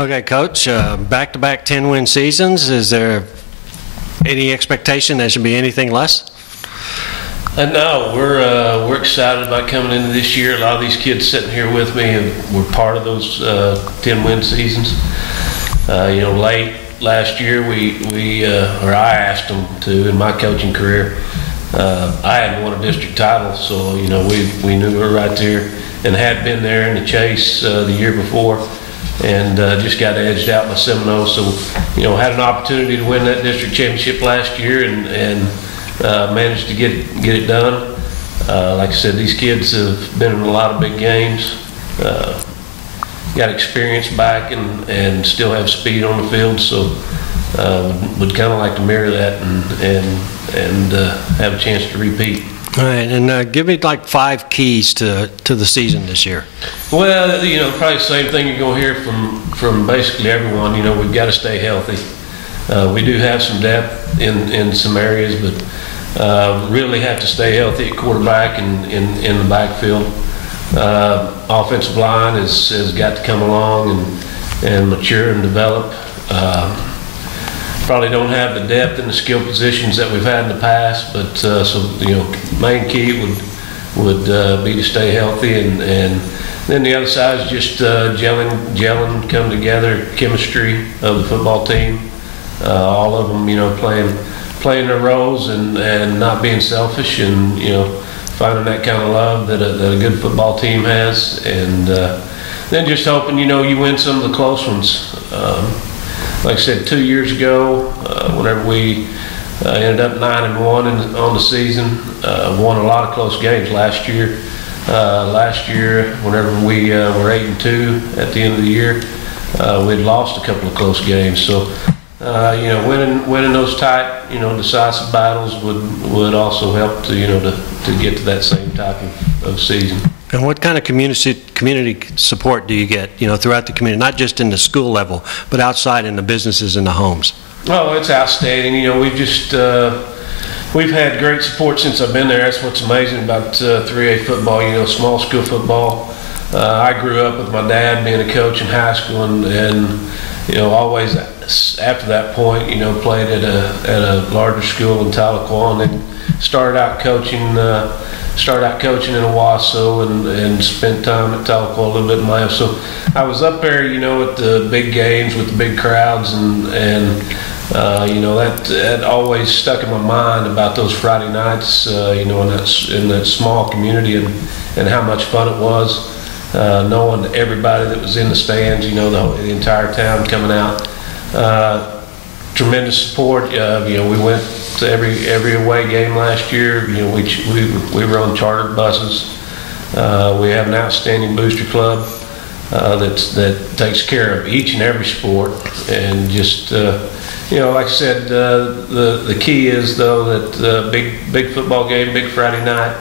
Okay, Coach, back-to-back 10-win seasons. Is there any expectation there should be anything less? No, we're excited about coming into this year. A lot of these kids sitting here with me were part of those 10-win seasons. Late last year, I asked them to in my coaching career. I hadn't won a district title, so we knew we were right there and had been there in the chase the year before. And just got edged out by Seminole. So, had an opportunity to win that district championship last year and managed to get it done. Like I said, these kids have been in a lot of big games, got experience back and still have speed on the field. So, would kind of like to mirror that and have a chance to repeat. All right, and give me like 5 keys to the season this year. Well, probably the same thing you're going to hear from basically everyone. We've got to stay healthy. We do have some depth in some areas, but really have to stay healthy at quarterback and in the backfield. Offensive line has got to come along and mature and develop. Probably don't have the depth in the skill positions that we've had in the past, but main key would be to stay healthy, and then the other side is just gelling, come together, chemistry of the football team, all of them playing their roles and not being selfish, and finding that kind of love that a good football team has, and then just hoping you win some of the close ones. Like I said, 2 years ago, whenever we ended up 9-1 on the season, won a lot of close games last year. Whenever we were 8-2 at the end of the year, we'd lost a couple of close games. So, winning those tight, decisive battles would also help to get to that same type of season. And what kind of community support do you get, throughout the community, not just in the school level, but outside in the businesses and the homes? Oh, it's outstanding. We've had great support since I've been there. That's what's amazing about 3A football, small school football. I grew up with my dad being a coach in high school, and always after that point, played at a larger school in Tahlequah, and then started out coaching in Owasso and spent time at Tahlequah a little bit in my life. So I was up there, at the big games with the big crowds, and that always stuck in my mind about those Friday nights, in that small community and how much fun it was, knowing everybody that was in the stands, the entire town coming out. Tremendous support. We went to every away game last year. We were on chartered buses. We have an outstanding booster club that takes care of each and every sport. And just like I said, the key is though that big football game, big Friday night.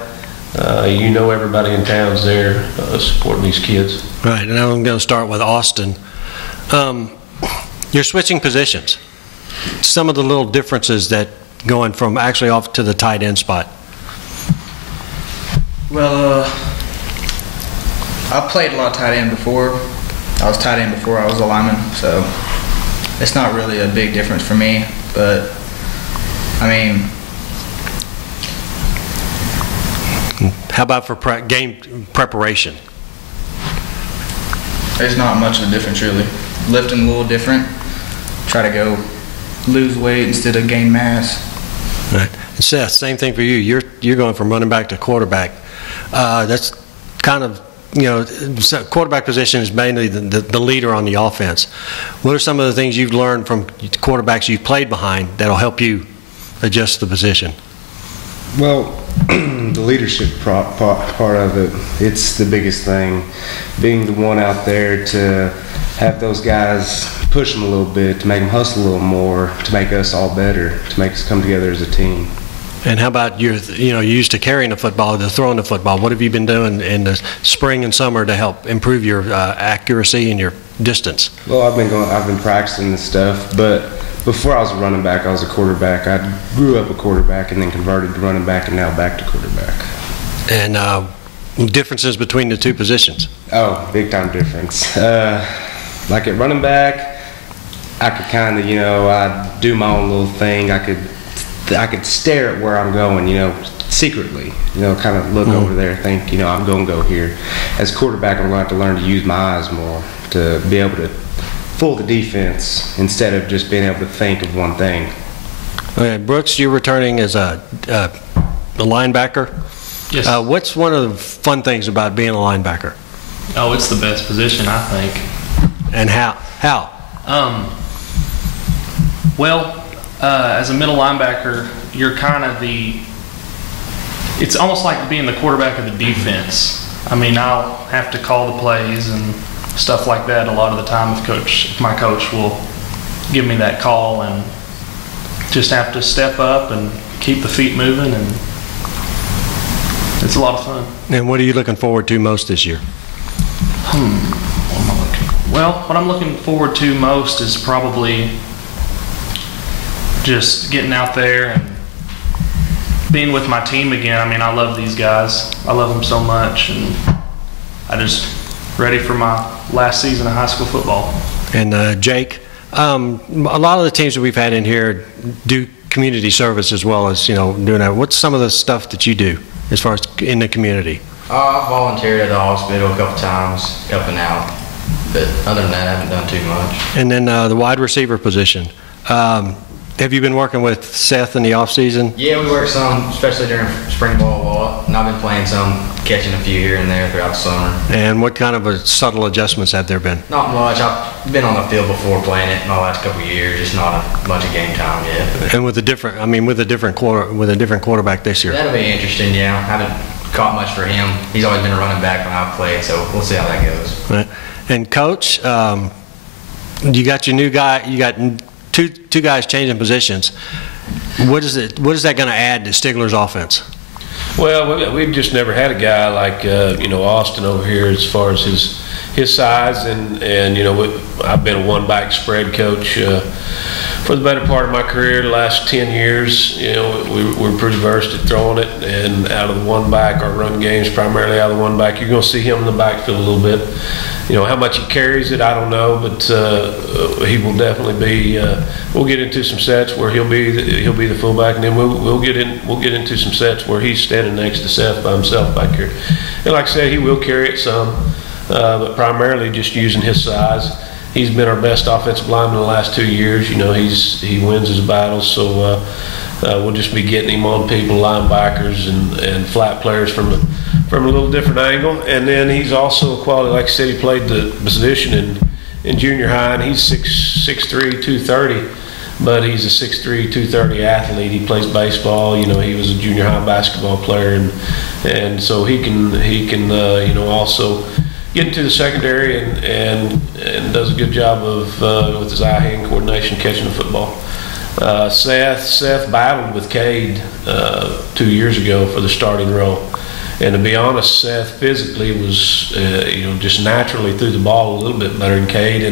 Everybody in town's there supporting these kids. Right, and I'm going to start with Austin. You're switching positions. Some of the little differences that going from actually off to the tight end spot. Well, I played a lot of tight end before. I was tight end before I was a lineman, so it's not really a big difference for me. But how about for game preparation? There's not much of a difference really. Lifting a little different. Try to go lose weight instead of gain mass. Right. Seth, same thing for you. You're going from running back to quarterback. That's kind of, quarterback position is mainly the leader on the offense. What are some of the things you've learned from quarterbacks you've played behind that'll help you adjust the position? Well, the leadership part of it, it's the biggest thing. Being the one out there to have those guys push them a little bit, to make them hustle a little more, to make us all better, to make us come together as a team. And how about you're used to carrying the football, to throwing the football? What have you been doing in the spring and summer to help improve your accuracy and your distance? Well, I've been practicing this stuff, but before I was a running back, I was a quarterback. I grew up a quarterback and then converted to running back and now back to quarterback. And differences between the two positions? Oh, big time difference. Like at running back, I could kind of, I'd do my own little thing. I could stare at where I'm going, secretly, kind of look over there, think, I'm going to go here. As quarterback, I'm going to have to learn to use my eyes more to be able to fool the defense instead of just being able to think of one thing. Okay, Brooks, you're returning as a linebacker. Yes. What's one of the fun things about being a linebacker? Oh, it's the best position, I think. And how? Well, as a middle linebacker, you're kind of it's almost like being the quarterback of the defense. I mean, I'll have to call the plays and stuff like that a lot of the time if my coach will give me that call, and just have to step up and keep the feet moving, and it's a lot of fun. And what are you looking forward to most this year? What I'm looking forward to most is probably just getting out there and being with my team again. I mean, I love these guys. I love them so much, and I just ready for my last season of high school football. And Jake, a lot of the teams that we've had in here do community service as well as, doing that. What's some of the stuff that you do as far as in the community? I volunteered at the hospital a couple times, helping out. But other than that, I haven't done too much. And then the wide receiver position. Have you been working with Seth in the off season? Yeah, we work some, especially during spring ball a lot. And I've been playing some, catching a few here and there throughout the summer. And what kind of subtle adjustments have there been? Not much. I've been on the field before playing it in the last couple of years. Just not a bunch of game time yet. And with a different quarterback this year. That'll be interesting. Yeah, I haven't caught much for him. He's always been a running back when I've played, so we'll see how that goes. Right. And Coach, you got your new guy. You got two guys changing positions. What is that going to add to Stigler's offense? Well, we've just never had a guy like Austin over here as far as his size, and I've been a one-back spread coach for the better part of my career. The last 10 years, we're pretty versed at throwing it, and out of the one-back, our run game's primarily out of the one-back. You're going to see him in the backfield a little bit. How much he carries it, I don't know, but he will definitely be. We'll get into some sets where he'll be the fullback, and then we'll get into some sets where he's standing next to Seth by himself back here. And like I said, he will carry it some, but primarily just using his size. He's been our best offensive lineman in the last 2 years. He wins his battles, so we'll just be getting him on people, linebackers and flat players from a little different angle. And then he's also a quality, like I said, he played the position in junior high, and he's 6'3", 230, but he's a 6'3", 230 athlete. He plays baseball. He was a junior high basketball player, and so he can also get into the secondary and does a good job of with his eye-hand coordination catching the football. Seth battled with Cade 2 years ago for the starting role. And to be honest, Seth physically was, just naturally threw the ball a little bit better than Cade.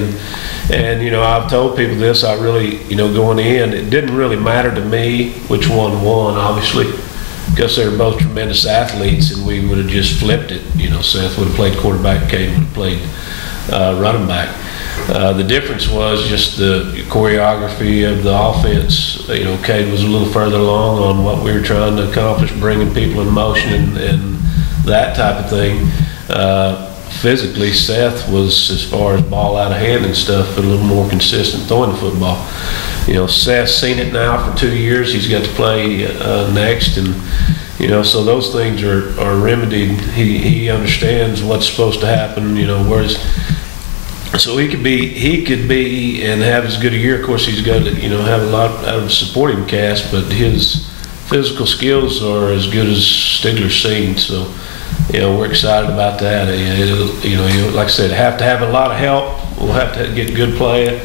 And I've told people this, I really, going in, it didn't really matter to me which one won, obviously, because they were both tremendous athletes, and we would have just flipped it. Seth would have played quarterback, Cade would have played running back. The difference was just the choreography of the offense. Cade was a little further along on what we were trying to accomplish, bringing people in motion and that type of thing. Physically, Seth was, as far as ball out of hand and stuff, a little more consistent throwing the football. Seth's seen it now for 2 years. He's got to play next, and so those things are remedied. He understands what's supposed to happen. Whereas. So he could be and have as good a year. Of course, he's got to have a lot out of a supporting cast, but his physical skills are as good as Stigler's seen. So we're excited about that. Like I said, have to have a lot of help. We'll have to get good play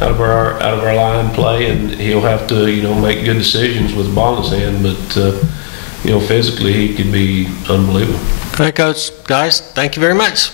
out of our line play, and he'll have to make good decisions with the ball in his hand. But physically, he could be unbelievable. All right, Coach, guys, thank you very much.